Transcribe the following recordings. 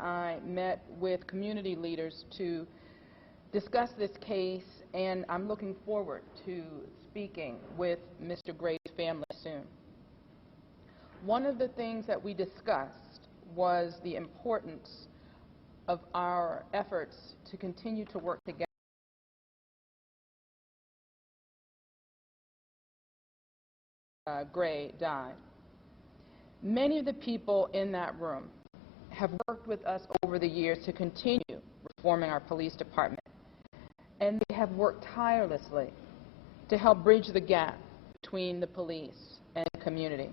I met with community leaders to discuss this case, and I'm looking forward to speaking with Mr. Gray's family soon. One of the things that we discussed was the importance of our efforts to continue to work together. Gray died. Many of the people in that room have worked with us over the years to continue reforming our police department, and they have worked tirelessly to help bridge the gap between the police and the community.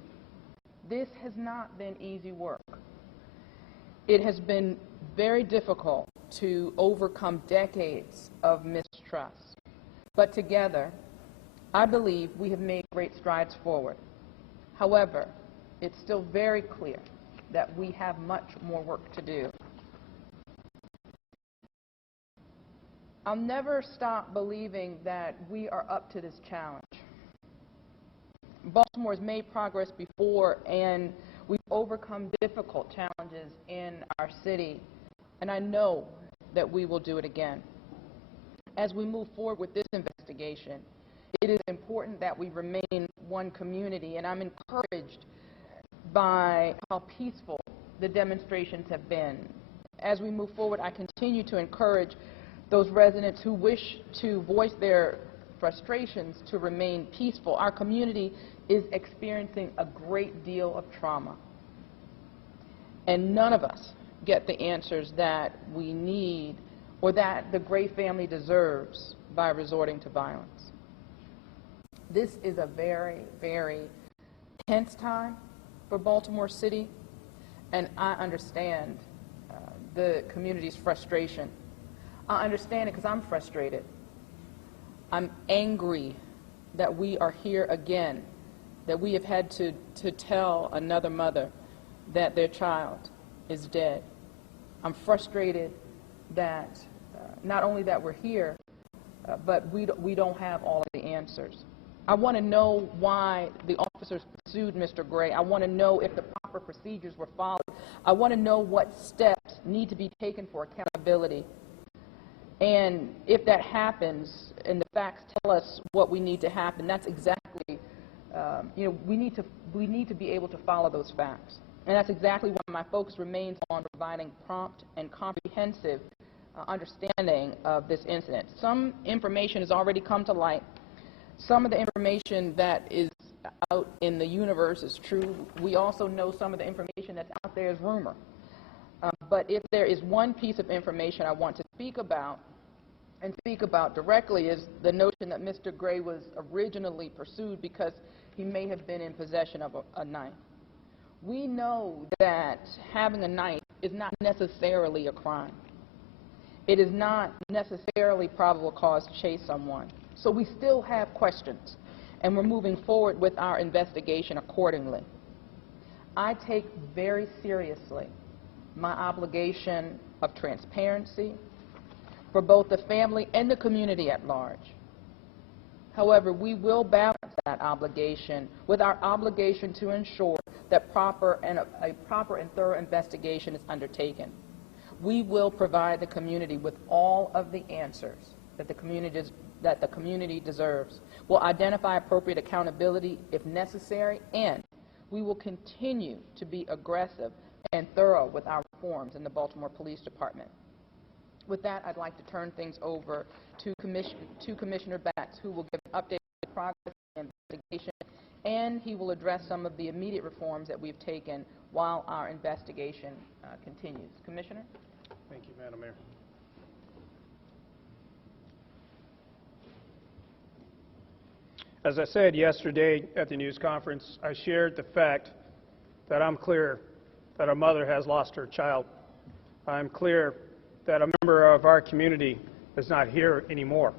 This has not been easy work. It has been very difficult to overcome decades of mistrust, but together, I believe we have made great strides forward. However, it's still very clear that we have much more work to do. I'll never stop believing that we are up to this challenge. Baltimore has made progress before, and we've overcome difficult challenges in our city, and I know that we will do it again. As we move forward with this investigation, it is important that we remain one community, and I'm encouraged by how peaceful the demonstrations have been. As we move forward, I continue to encourage those residents who wish to voice their frustrations to remain peaceful. Our community is experiencing a great deal of trauma, and none of us get the answers that we need or that the Gray family deserves by resorting to violence. This is a very, very tense time for Baltimore City, and I understand the community's frustration. I understand it because I'm frustrated. I'm angry that we are here again, that we have had to tell another mother that their child is dead. I'm frustrated that not only that we're here, but we don't have all of the answers. I want to know why the officers pursued Mr. Gray. I want to know if the proper procedures were followed. I want to know what steps need to be taken for accountability. And if that happens and the facts tell us what we need to happen, that's exactly, we need to be able to follow those facts. And that's exactly why my focus remains on providing prompt and comprehensive understanding of this incident. Some information has already come to light. Some of the information that is out in the universe is true. We also know some of the information that's out there is rumor. But if there is one piece of information I want to speak about, and speak about directly, is the notion that Mr. Gray was originally pursued because he may have been in possession of a knife. We know that having a knife is not necessarily a crime. It is not necessarily probable cause to chase someone. So we still have questions, and we're moving forward with our investigation accordingly. I take very seriously my obligation of transparency for both the family and the community at large. However, we will balance that obligation with our obligation to ensure that a proper and thorough investigation is undertaken. We will provide the community with all of the answers that the community deserves. We'll identify appropriate accountability if necessary, and we will continue to be aggressive and thorough with our reforms in the Baltimore Police Department. With that, I'd like to turn things over to Commissioner Batts, who will give an update on the progress of the investigation, and he will address some of the immediate reforms that we've taken while our investigation continues. Commissioner? Thank you, Madam Mayor. As I said yesterday at the news conference, I shared the fact that I'm clear that a mother has lost her child. I'm clear that a member of our community is not here anymore.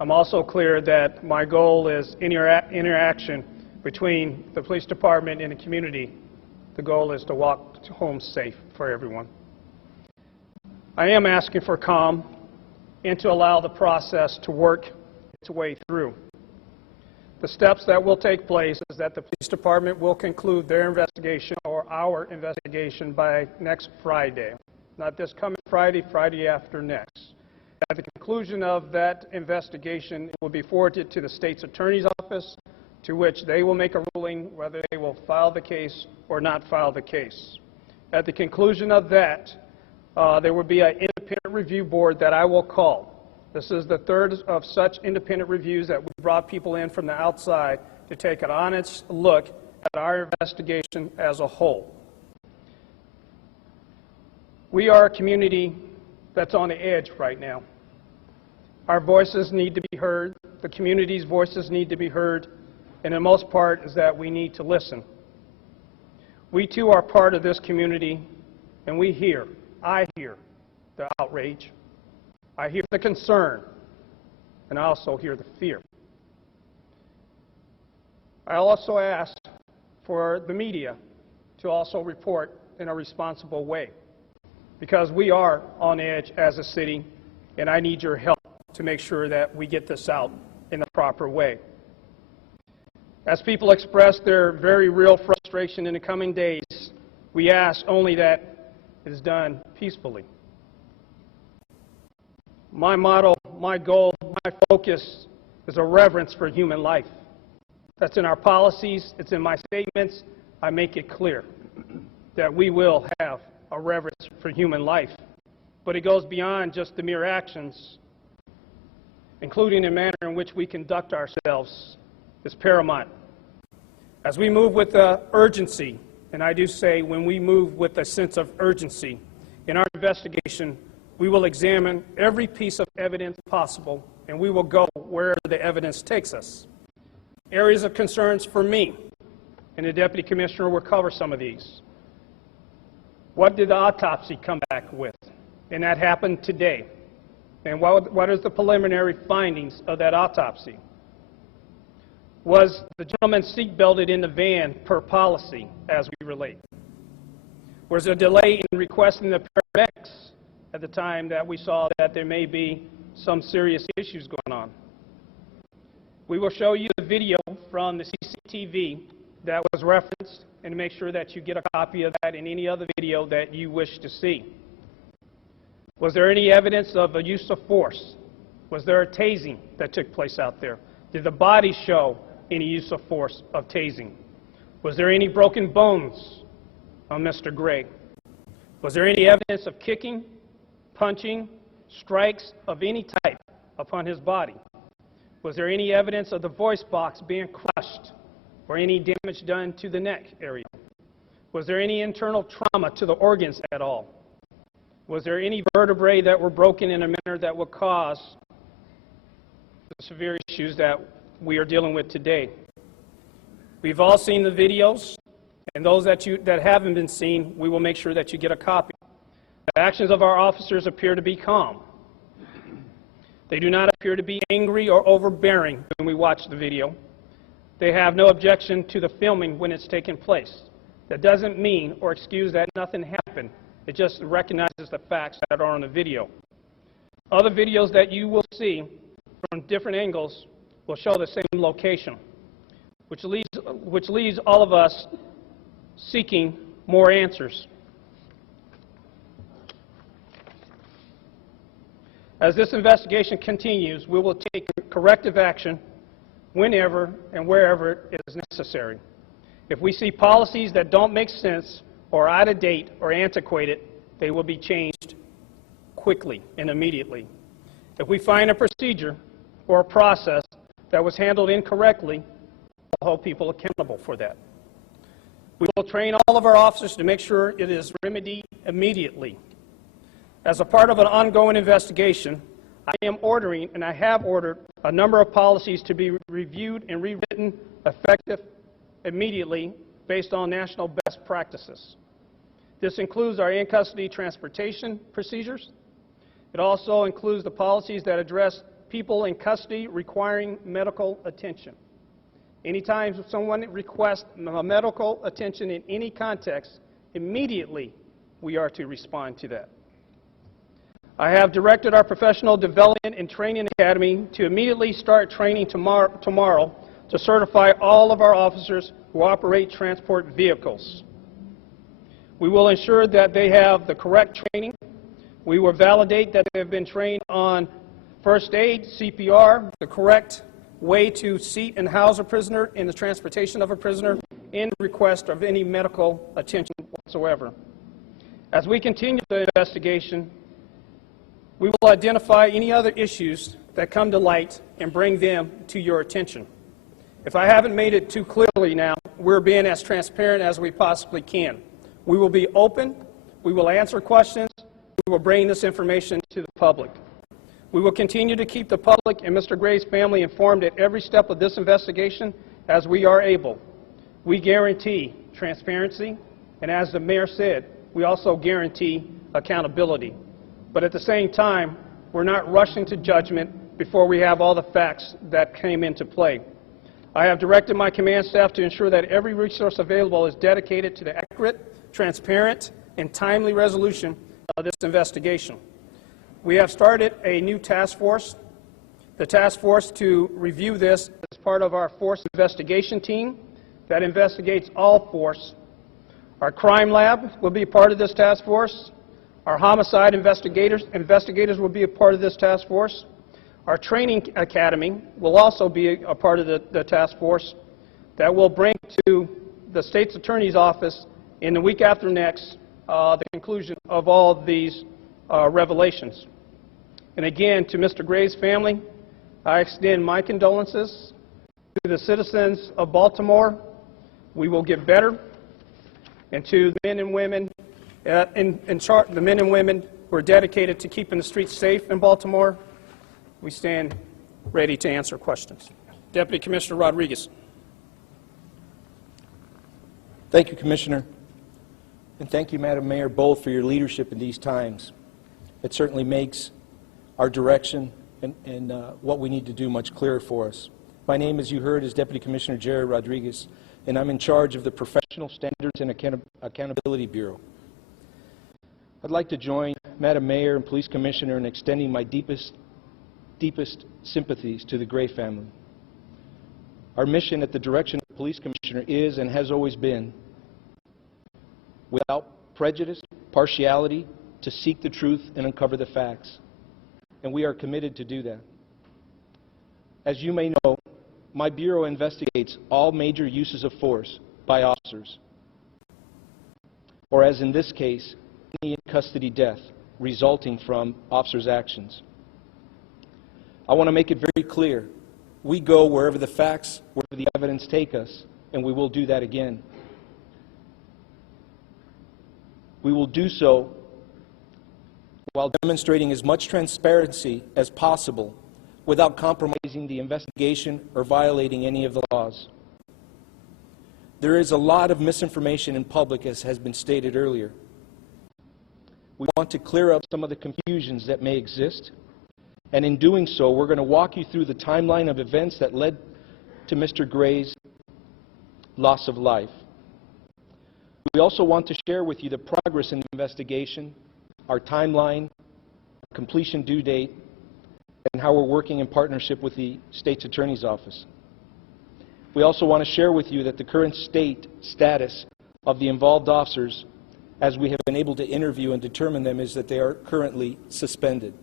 I'm also clear that my goal is interaction between the police department and the community. The goal is to walk home safe for everyone. I am asking for calm and to allow the process to work its way through. The steps that will take place is that the police department will conclude their investigation, or our investigation by next Friday. Not this coming Friday, Friday after next. At the conclusion of that investigation, it will be forwarded to the state's attorney's office, to which they will make a ruling whether they will file the case or not file the case. At the conclusion of that, there will be an independent review board that I will call. This is the third of such independent reviews that we brought people in from the outside to take an honest look at our investigation as a whole. We are a community that's on the edge right now. Our voices need to be heard. The community's voices need to be heard. And the most part is that we need to listen. We too are part of this community, and I hear the outrage. I hear the concern, and I also hear the fear. I also ask for the media to also report in a responsible way, because we are on edge as a city, and I need your help to make sure that we get this out in the proper way. As people express their very real frustration in the coming days, we ask only that it is done peacefully. My motto, my goal, my focus is a reverence for human life. That's in our policies, it's in my statements. I make it clear that we will have a reverence for human life. But it goes beyond just the mere actions, including the manner in which we conduct ourselves is paramount. As we move with urgency, and I do say when we move with a sense of urgency in our investigation, we will examine every piece of evidence possible, and we will go where the evidence takes us. Areas of concerns for me, and the Deputy Commissioner will cover some of these. What did the autopsy come back with? And that happened today. And what is the preliminary findings of that autopsy? Was the gentleman seatbelted in the van per policy as we relate? Was there a delay in requesting the paramedics at the time that we saw that there may be some serious issues going on? We will show you the video from the CCTV that was referenced and make sure that you get a copy of that and any other video that you wish to see. Was there any evidence of a use of force? Was there a tasing that took place out there? Did the body show any use of force of tasing? Was there any broken bones on Mr. Gray? Was there any evidence of kicking, punching, strikes of any type upon his body? Was there any evidence of the voice box being crushed or any damage done to the neck area? Was there any internal trauma to the organs at all? Was there any vertebrae that were broken in a manner that would cause the severe issues that we are dealing with today? We've all seen the videos, and those that haven't been seen, we will make sure that you get a copy. The actions of our officers appear to be calm. They do not appear to be angry or overbearing when we watch the video. They have no objection to the filming when it's taking place. That doesn't mean or excuse that nothing happened. It just recognizes the facts that are on the video. Other videos that you will see from different angles will show the same location, which leaves all of us seeking more answers. As this investigation continues, we will take corrective action whenever and wherever it is necessary. If we see policies that don't make sense or out of date or antiquated, they will be changed quickly and immediately. If we find a procedure or a process that was handled incorrectly, we'll hold people accountable for that. We will train all of our officers to make sure it is remedied immediately. As a part of an ongoing investigation, I am ordering, and I have ordered, a number of policies to be reviewed and rewritten effective immediately based on national best practices. This includes our in-custody transportation procedures. It also includes the policies that address people in custody requiring medical attention. Anytime someone requests medical attention in any context, immediately we are to respond to that. I have directed our Professional Development and Training Academy to immediately start training tomorrow to certify all of our officers who operate transport vehicles. We will ensure that they have the correct training. We will validate that they have been trained on first aid, CPR, the correct way to seat and house a prisoner in the transportation of a prisoner, in request of any medical attention whatsoever. As we continue the investigation, we will identify any other issues that come to light and bring them to your attention. If I haven't made it too clearly now, we're being as transparent as we possibly can. We will be open, we will answer questions, we will bring this information to the public. We will continue to keep the public and Mr. Gray's family informed at every step of this investigation as we are able. We guarantee transparency, and as the mayor said, we also guarantee accountability. But at the same time, we're not rushing to judgment before we have all the facts that came into play. I have directed my command staff to ensure that every resource available is dedicated to the accurate, transparent, and timely resolution of this investigation. We have started a new task force. The task force to review this is part of our force investigation team that investigates all force. Our crime lab will be part of this task force. Our homicide investigators will be a part of this task force. Our training academy will also be a part of the task force that will bring to the state's attorney's office in the week after next the conclusion of all these revelations. And again, to Mr. Gray's family, I extend my condolences. To the citizens of Baltimore, we will get better. And to the men and women the men and women who are dedicated to keeping the streets safe in Baltimore, we stand ready to answer questions. Deputy Commissioner Rodriguez. Thank you, Commissioner. And thank you, Madam Mayor, both for your leadership in these times. It certainly makes our direction and what we need to do much clearer for us. My name, as you heard, is Deputy Commissioner Jerry Rodriguez, and I'm in charge of the Professional Standards and Accountability Bureau. I'd like to join Madam Mayor and Police Commissioner in extending my deepest sympathies to the Gray family. Our mission at the direction of the Police Commissioner is and has always been, without prejudice, partiality, to seek the truth and uncover the facts. And we are committed to do that. As you may know, my Bureau investigates all major uses of force by officers, or as in this case, any in-custody death resulting from officers' actions. I want to make it very clear, we go wherever the facts, wherever the evidence take us, and we will do that again. We will do so while demonstrating as much transparency as possible without compromising the investigation or violating any of the laws. There is a lot of misinformation in public, as has been stated earlier. We want to clear up some of the confusions that may exist, and in doing so, we're going to walk you through the timeline of events that led to Mr. Gray's loss of life. We also want to share with you the progress in the investigation, our timeline, our completion due date, and how we're working in partnership with the State's Attorney's Office. We also want to share with you that the current status of the involved officers, as we have been able to interview and determine them, is that they are currently suspended.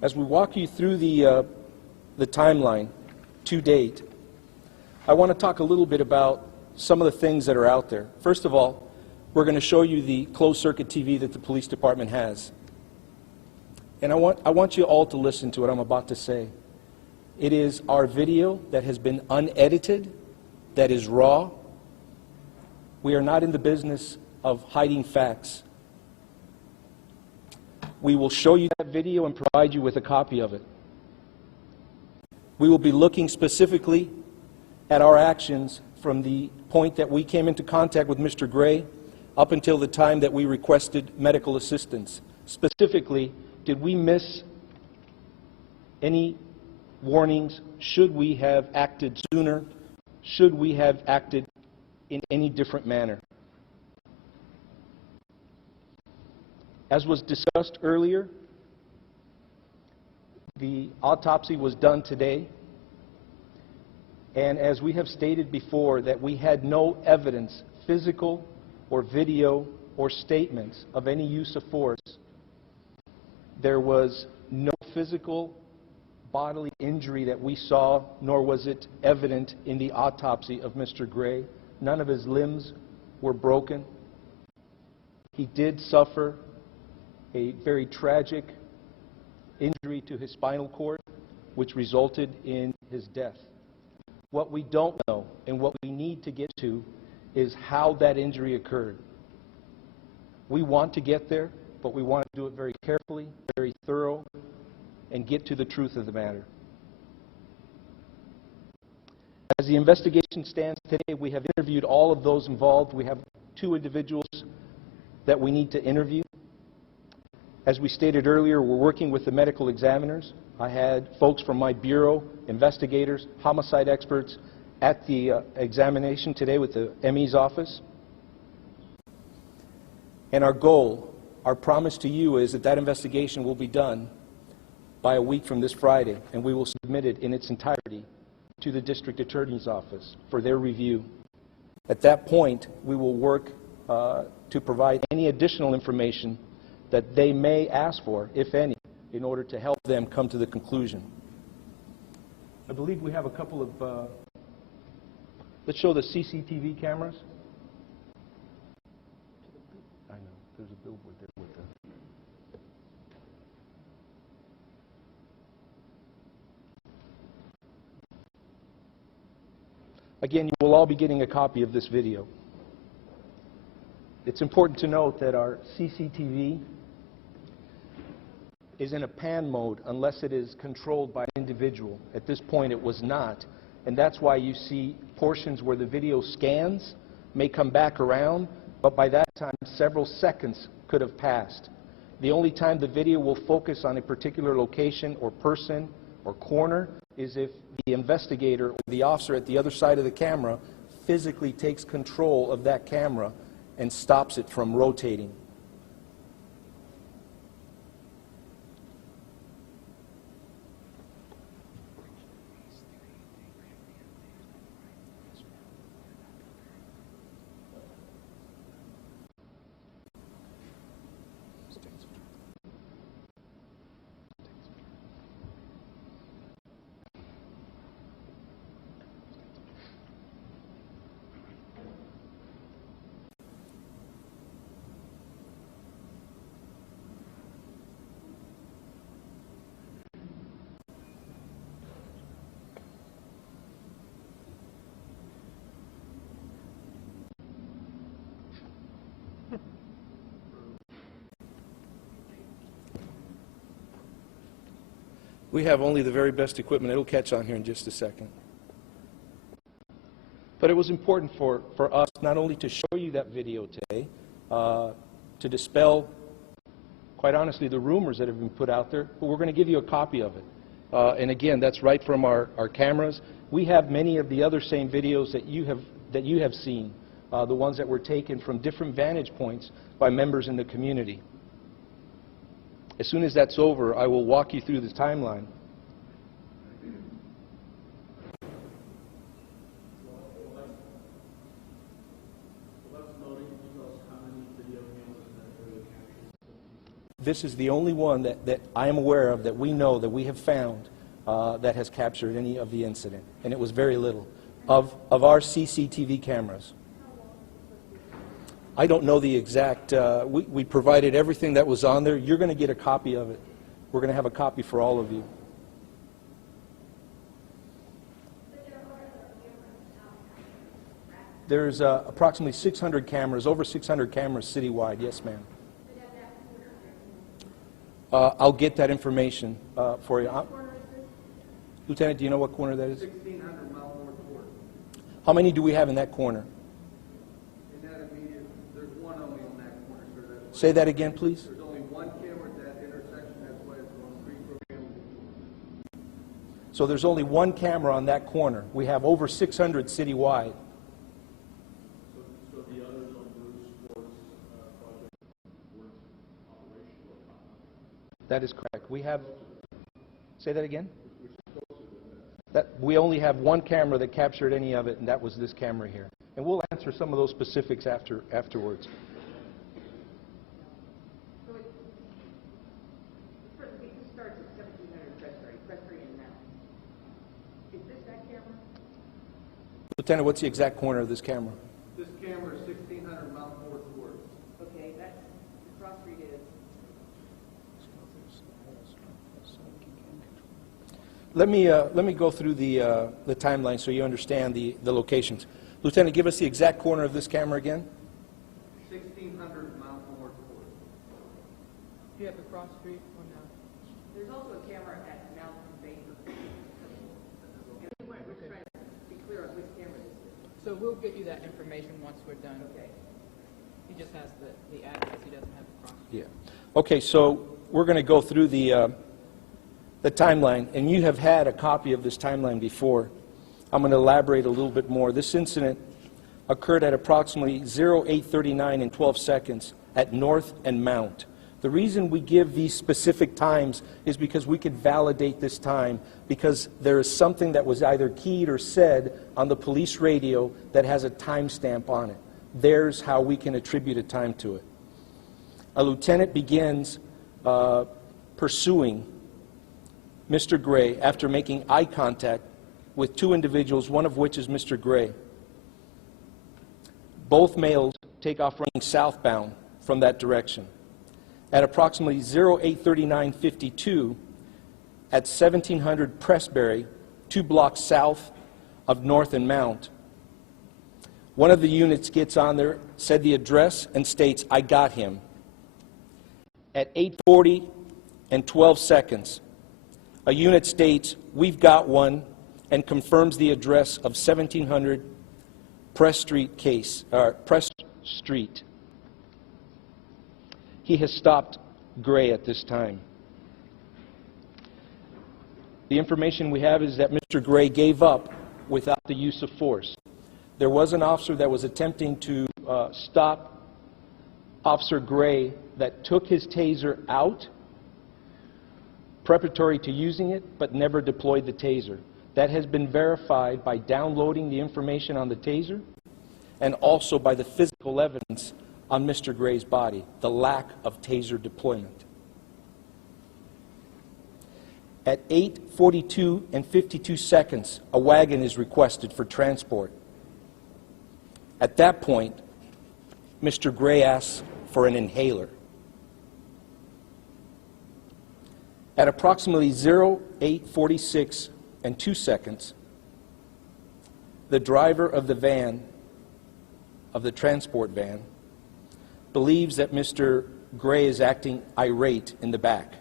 As we walk you through the timeline to date, I want to talk a little bit about some of the things that are out there. First of all, we're going to show you the closed-circuit TV that the police department has. And I want you all to listen to what I'm about to say. It is our video that has been unedited, that is raw. We are not in the business of hiding facts. We will show you that video and provide you with a copy of it. We will be looking specifically at our actions from the point that we came into contact with Mr. Gray up until the time that we requested medical assistance. Specifically, did we miss any warnings? Should we have acted sooner? Should we have acted in any different manner? As was discussed earlier, the autopsy was done today. And as we have stated before, that we had no evidence, physical or video or statements of any use of force. There was no physical bodily injury that we saw, nor was it evident in the autopsy of Mr. Gray. None of his limbs were broken. He did suffer a very tragic injury to his spinal cord, which resulted in his death. What we don't know and what we need to get to is how that injury occurred. We want to get there, but we want to do it very carefully, very thorough, and get to the truth of the matter. As the investigation stands today, we have interviewed all of those involved. We have 2 individuals that we need to interview. As we stated earlier, we're working with the medical examiners. I had folks from my bureau, investigators, homicide experts at the examination today with the ME's office. And our goal, our promise to you is that that investigation will be done by a week from this Friday, and we will submit it in its entirety to the district attorney's office for their review. At that point, we will work to provide any additional information that they may ask for, if any, in order to help them come to the conclusion. I believe we have a couple of, let's show the CCTV cameras. I know, there's a billboard there with the... Again, you will all be getting a copy of this video. It's important to note that our CCTV is in a pan mode unless it is controlled by an individual. At this point, it was not. And that's why you see portions where the video scans may come back around, but by that time, several seconds could have passed. The only time the video will focus on a particular location or person or corner is if the investigator or the officer at the other side of the camera physically takes control of that camera and stops it from rotating. We have only the very best equipment. It'll catch on here in just a second. But it was important for us not only to show you that video today, to dispel, quite honestly, the rumors that have been put out there, but we're going to give you a copy of it. And again, that's right from our cameras. We have many of the other same videos that you have seen, the ones that were taken from different vantage points by members in the community. As soon as that's over, I will walk you through the timeline. This is the only one that I am aware of, that we know, that we have found, that has captured any of the incident. And it was very little. Of our CCTV cameras. I don't know the exact, we provided everything that was on there. You're going to get a copy of it. We're going to have a copy for all of you. There's approximately 600 cameras, over 600 cameras citywide. Yes, ma'am. I'll get that information for you. Lieutenant, do you know what corner that is? 1600 Mile North Court. How many do we have in that corner? In that immediate, there's one only on that corner, sir. That's Say that again, please. There's only one camera at that intersection. That's why it's on pre-programmed. So there's only one camera on that corner. We have over 600 citywide. So the others on Bruce Sports project weren't operational? That is correct. We have, say that again? We only have one camera that captured any of it, and that was this camera here. And we'll answer some of those specifics afterwards. So it, this starts at 1700 Presbury and now. Is this that camera? Lieutenant, what's the exact corner of this camera? This camera is 1600 Mount Ford Court. Okay, that's, the cross street is. Let me go through the timeline so you understand the locations. Lieutenant, give us the exact corner of this camera again. 1600 Mount Ford Court. Do you have the cross street or no? There's also a camera at Mount and Baker. And we're just trying to be clear on which camera this is. So we'll get you that information once we're done. Okay. He just has the address, he doesn't have the cross street. Yeah. Okay, so we're going to go through the timeline, and you have had a copy of this timeline before. I'm going to elaborate a little bit more. This incident occurred at approximately 08:39 and 12 seconds at North and Mount. The reason we give these specific times is because we can validate this time, because there is something that was either keyed or said on the police radio that has a timestamp on it. There's how we can attribute a time to it. A lieutenant begins pursuing Mr. Gray after making eye contact with two individuals, one of which is Mr. Gray. Both males take off running southbound from that direction. At approximately 08:39:52 at 1700 Presbury, 2 blocks south of North and Mount, one of the units gets on there, said the address, and states, "I got him." At 8:40 and 12 seconds, a unit states, "We've got one," and confirms the address of 1700 Press Street Press Street. He has stopped Gray at this time. The information we have is that Mr. Gray gave up without the use of force. There was an officer that was attempting to stop Officer Gray that took his taser out, preparatory to using it, but never deployed the taser. That has been verified by downloading the information on the taser and also by the physical evidence on Mr. Gray's body, the lack of taser deployment. At 8:42 and 52 seconds, a wagon is requested for transport. At that point, Mr. Gray asks for an inhaler. At approximately 08:46 and 2 seconds, the driver of the van, of the transport van, believes that Mr. Gray is acting irate in the back.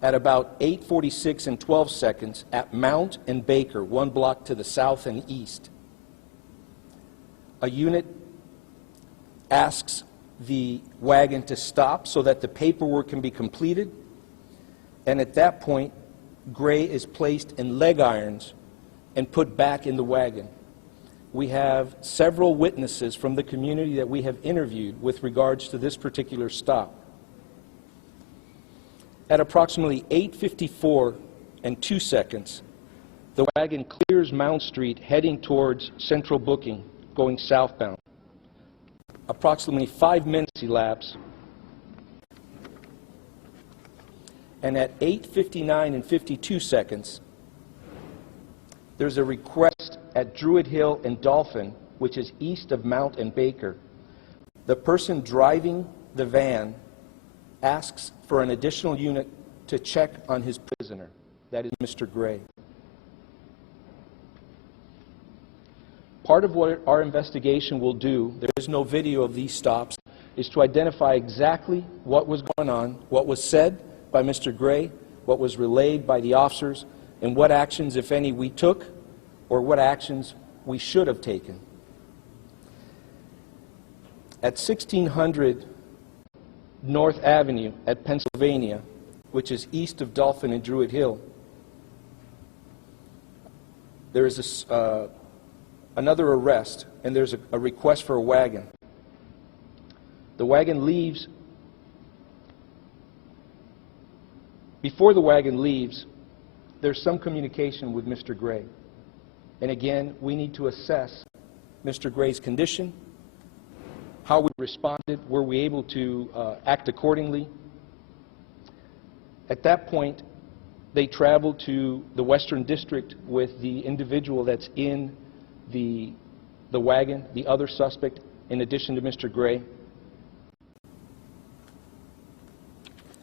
At about 8:46 and 12 seconds, at Mount and Baker, 1 block to the south and east, a unit asks the wagon to stop so that the paperwork can be completed, and at that point, Gray is placed in leg irons and put back in the wagon. We have several witnesses from the community that we have interviewed with regards to this particular stop. At approximately 8:54 and 2 seconds, the wagon clears Mount Street heading towards Central Booking, going southbound. Approximately 5 minutes elapse, and at 8:59 and 52 seconds, there's a request at Druid Hill and Dolphin, which is east of Mount and Baker. The person driving the van asks for an additional unit to check on his prisoner. That is Mr. Gray. Part of what our investigation will do, there is no video of these stops, is to identify exactly what was going on, what was said by Mr. Gray, what was relayed by the officers, and what actions, if any, we took, or what actions we should have taken. At 1600 North Avenue at Pennsylvania, which is east of Dolphin and Druid Hill, there is another arrest, and there's a request for a wagon. The wagon leaves. Before the wagon leaves, there's some communication with Mr. Gray. And again, we need to assess Mr. Gray's condition, how we responded, were we able to act accordingly. At that point, they traveled to the Western District with the individual that's in the wagon, the other suspect, in addition to Mr. Gray.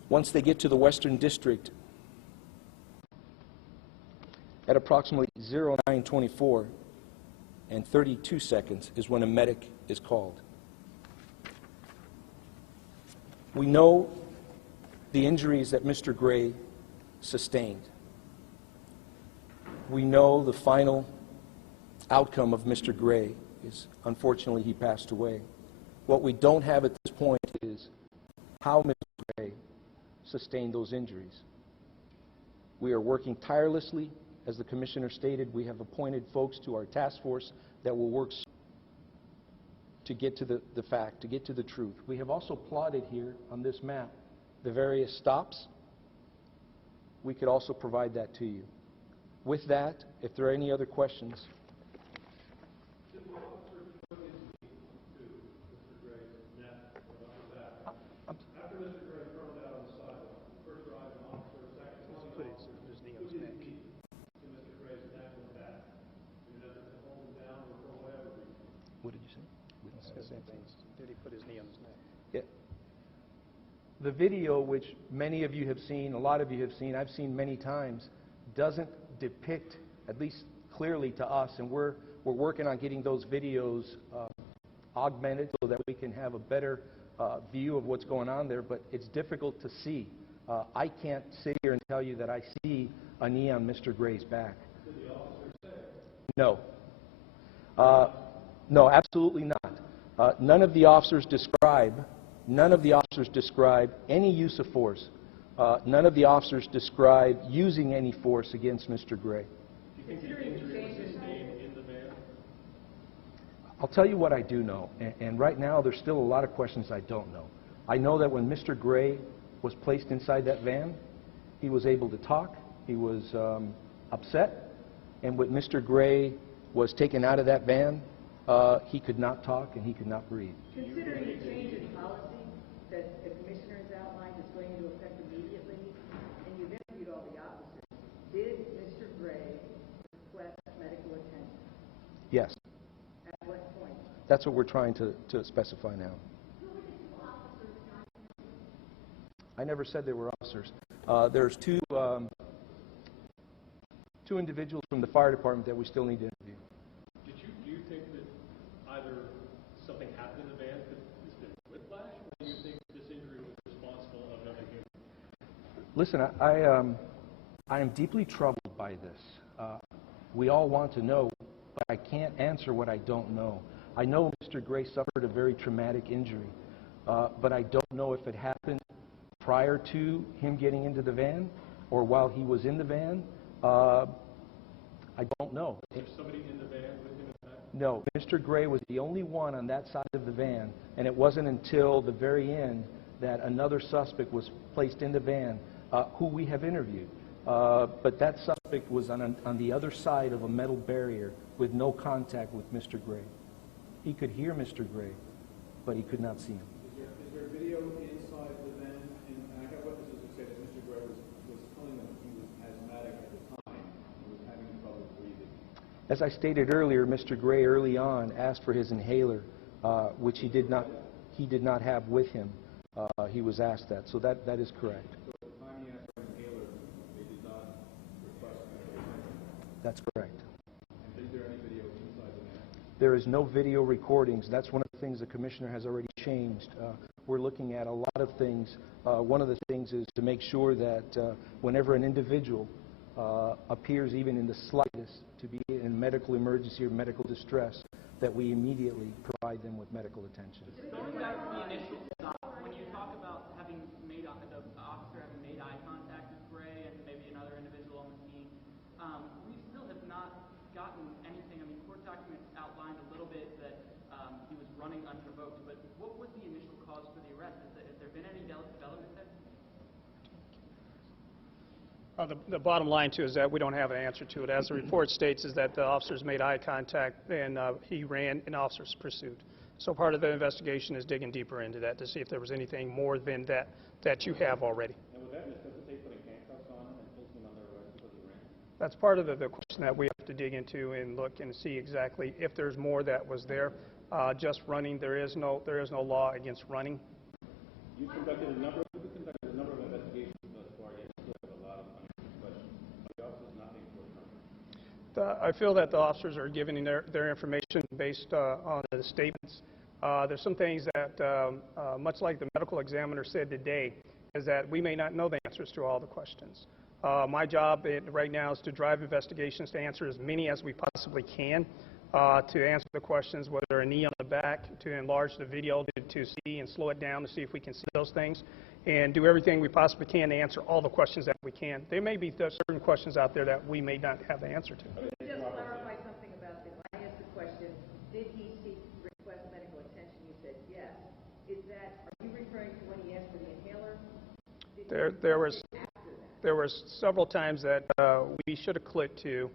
Once they get to the Western District, at approximately 0924 and 32 seconds is when a medic is called. We know the injuries that Mr. Gray sustained. We know the final outcome of Mr. Gray is, unfortunately, he passed away. What we don't have at this point is how Mr. Gray sustained those injuries. We are working tirelessly. As the Commissioner stated, we have appointed folks to our task force that will work to get to the fact, to get to the truth. We have also plotted here on this map the various stops. We could also provide that to you. With that, if there are any other questions. What did you say? Did he put his knee on his neck? Yeah. The video, which many of you have seen, a lot of you have seen, I've seen many times, doesn't depict, at least clearly to us, and we're working on getting those videos augmented so that we can have a better view of what's going on there, but it's difficult to see. I can't sit here and tell you that I see a knee on Mr. Gray's back. Did the officer say? No. No, absolutely not. None of the officers describe any use of force. None of the officers describe using any force against Mr. Gray. Do you think the injury was sustained in the van? I'll tell you what I do know, and right now there's still a lot of questions I don't know. I know that when Mr. Gray was placed inside that van, he was able to talk, he was upset, and when Mr. Gray was taken out of that van, he could not talk and he could not breathe. Considering the change in policy that the Commissioner has outlined is going into effect immediately, and you've interviewed all the officers, did Mr. Gray request medical attention? Yes. At what point? That's what we're trying to specify now. I never said there were officers. There's two individuals from the fire department that we still need to interview. Do you think that either something happened in the van, could this been whiplash, or do you think this injury was responsible of another human? Listen, I am deeply troubled by this. We all want to know, but I can't answer what I don't know. I know Mr. Gray suffered a very traumatic injury, but I don't know if it happened prior to him getting into the van or while he was in the van. I don't know. Was there somebody in the van with him at that? No, Mr. Gray was the only one on that side of the van, and it wasn't until the very end that another suspect was placed in the van, who we have interviewed. But that suspect was on the other side of a metal barrier with no contact with Mr. Gray. He could hear Mr. Gray, but he could not see him. Is there video inside the van? And I got witnesses who say that Mr. Gray was telling them he was asthmatic at the time and was having trouble breathing. As I stated earlier, Mr. Gray early on asked for his inhaler, which he did not have with him. He was asked that, so that is correct. So at the time he asked for an inhaler, they did not request medical attention. That's correct. And is there any video inside the van? There is no video recordings. That's one of the things the Commissioner has already changed. We're looking at a lot of things. One of the things is to make sure that whenever an individual appears even in the slightest to be in medical emergency or medical distress, that we immediately provide them with medical attention. Going back to the initial stop, when you talk about having made the officer having made eye contact with Gray and maybe another individual on the scene, we still have not gotten anything. I mean, court documents outlined a little bit that he was running unprovoked, but what was the initial cause for the arrest? Has there been any development there? The bottom line, too, is that we don't have an answer to it. As the report states, is that the officers made eye contact, and he ran, and officers pursued. So part of the investigation is digging deeper into that to see if there was anything more than that you have already. And would that necessitate putting handcuffs on him and placing him under arrest because he ran? That's part of the question that we have to dig into and look and see exactly if there's more that was there. Just running, there is no law against running. You've conducted a number of investigations thus far, yet you still have a lot of unanswered questions. Are the officers not being forthcoming? I feel that the officers are giving their information based on the statements. There's some things that, much like the medical examiner said today, is that we may not know the answers to all the questions. My job right now is to drive investigations to answer as many as we possibly can, to answer the questions, whether a knee on the back, to enlarge the video to see and slow it down to see if we can see those things, and do everything we possibly can to answer all the questions that we can. There may be certain questions out there that we may not have the answer to. Just clarify something about this. I asked the question, did he request medical attention? You said yes. Are you referring to when he asked for the inhaler? There was several times that we should have clicked to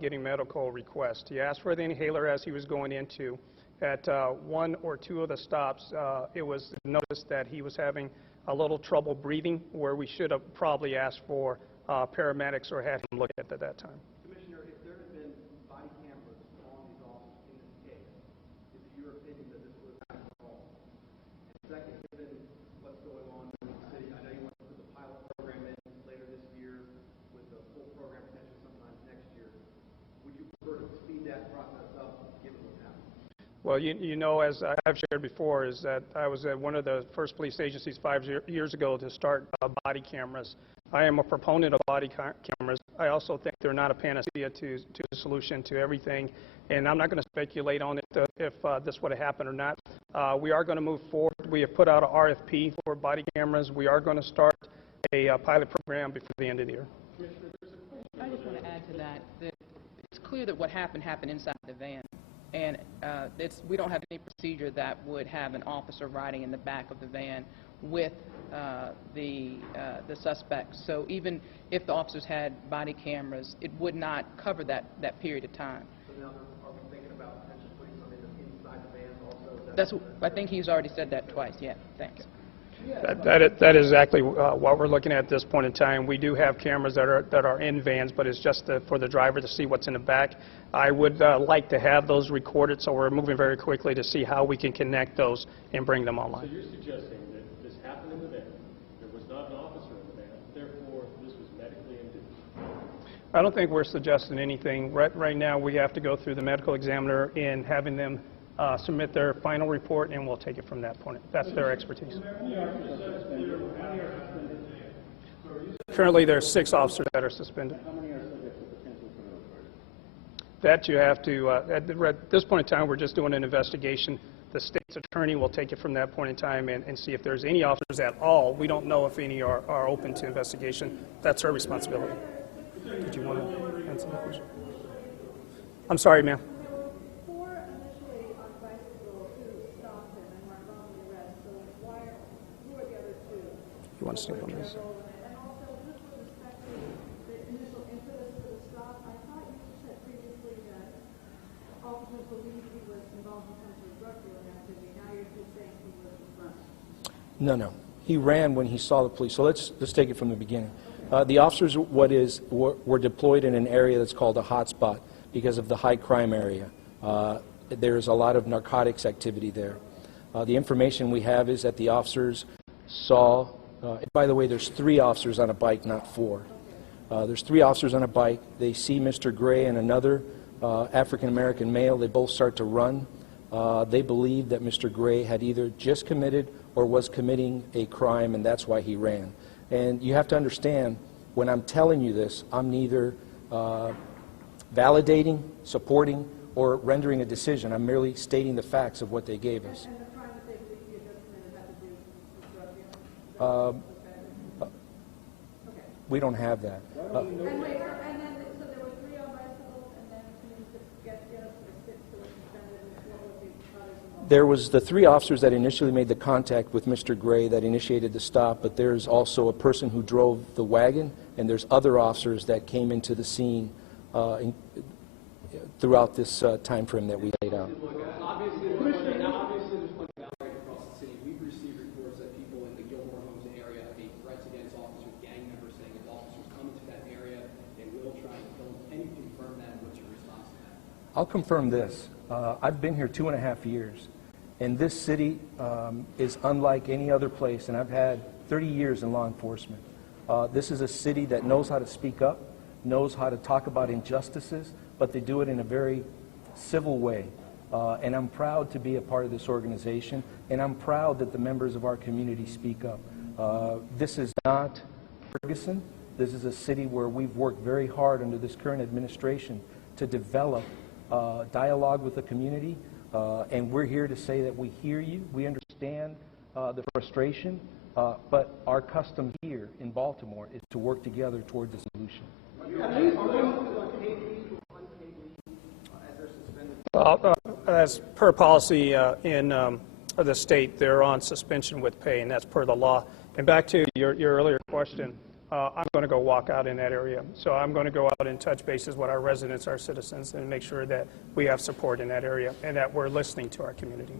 getting medical requests. He asked for the inhaler as he was going into. At one or two of the stops, it was noticed that he was having a little trouble breathing, where we should have probably asked for paramedics or had him looked at that time. Commissioner, if there had been body cameras on these officers in this case, is it your opinion that this would have happened at all? And second, given what's going on in the city, I know you want to put the pilot program in later this year with the full program potentially sometime next year. Would you prefer to speed that process up given what's happening? Well, you know, as I've shared before, is that I was at one of the first police agencies 5 years ago to start body cameras. I am a proponent of body cameras. I also think they're not a panacea to the solution to everything, and I'm not going to speculate on it if this would have happened or not. We are going to move forward. We have put out an RFP for body cameras. We are going to start a pilot program before the end of the year. I just want to add to that it's clear that what happened inside the van. And we don't have any procedure that would have an officer riding in the back of the van with the suspect. So even if the officers had body cameras, it would not cover that period of time. So now are we thinking about potentially putting something inside the vans also? I think he's already said that twice. Yeah, thanks. That is exactly what we're looking at this point in time. We do have cameras that are in vans, but it's just for the driver to see what's in the back. I would like to have those recorded, so we're moving very quickly to see how we can connect those and bring them online. So you're suggesting that this happened in the van, there was not an officer in the van, therefore this was medically induced? I don't think we're suggesting anything. Right now, we have to go through the medical examiner and having them submit their final report, and we'll take it from that point. That's their expertise. Currently, there are 6 officers that are suspended. How many are subject to potential criminal charges? That you have to, at this point in time, we're just doing an investigation. The state's attorney will take it from that point in time and see if there's any officers at all. We don't know if any are open to investigation. That's her responsibility. Did you want to answer that question? I'm sorry, ma'am. You want to speak on this? And also, just with respect to the initial impetus for the stop, I thought you said previously that officers believed he was involved in some sort of drug dealing activity. Now you're just saying he was in front. No. He ran when he saw the police. So let's take it from the beginning. The officers were deployed in an area that's called a hot spot because of the high crime area. There's a lot of narcotics activity there. The information we have is that the officers saw, by the way, there's 3 officers on a bike, not 4. There's 3 officers on a bike. They see Mr. Gray and another African-American male. They both start to run. They believe that Mr. Gray had either just committed or was committing a crime, and that's why he ran. And you have to understand, when I'm telling you this, I'm neither validating, supporting, or rendering a decision. I'm merely stating the facts of what they gave us. And the crime that they believe he had just committed had to do with drug dealing? We don't have that. And then, so there were 3 on bicycles, and then can you just get us to the 6 that were suspended, and what were the others involved? There was the 3 officers that initially made the contact with Mr. Gray that initiated the stop, but there's also a person who drove the wagon and there's other officers that came into the scene throughout this time frame that we laid out. Obviously, there's one gallery across the city. We've received reports that people in the Gilmore Homes area have made threats against officers, gang members saying if officers come into that area, they will try and kill them. Can you confirm that, and what's your response to that? I'll confirm this. I've been here 2.5 years, and this city is unlike any other place, and I've had 30 years in law enforcement. This is a city that knows how to speak up, knows how to talk about injustices, but they do it in a very civil way. And I'm proud to be a part of this organization, and I'm proud that the members of our community speak up. This is not Ferguson. This is a city where we've worked very hard under this current administration to develop dialogue with the community, and we're here to say that we hear you, we understand the frustration, but our custom here in Baltimore is to work together towards a solution. Well, as per policy in the state, they're on suspension with pay, and that's per the law. And back to your earlier question, I'm going to go walk out in that area. So I'm going to go out and touch bases with our residents, our citizens, and make sure that we have support in that area and that we're listening to our community.